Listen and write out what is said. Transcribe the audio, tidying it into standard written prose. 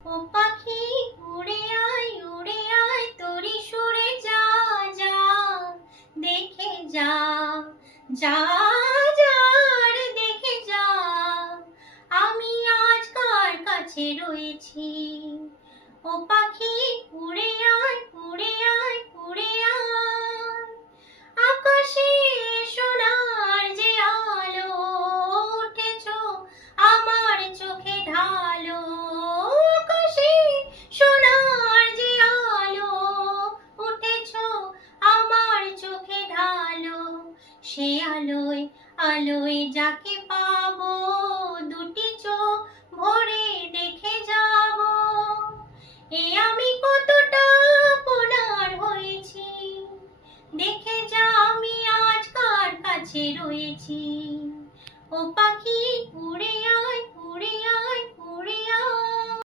ও পাখি উড়ে আয় তোরি সুরে যা যা দেখে যা যা যা রে দেখে যা আমি আজ কার কাছে রয়েছি। ও পাখি উড়ে আয় উড়ে আয় উড়ে আয় আকাশে সোনার যে আলো উঠেছ আমার চোখে ঢাল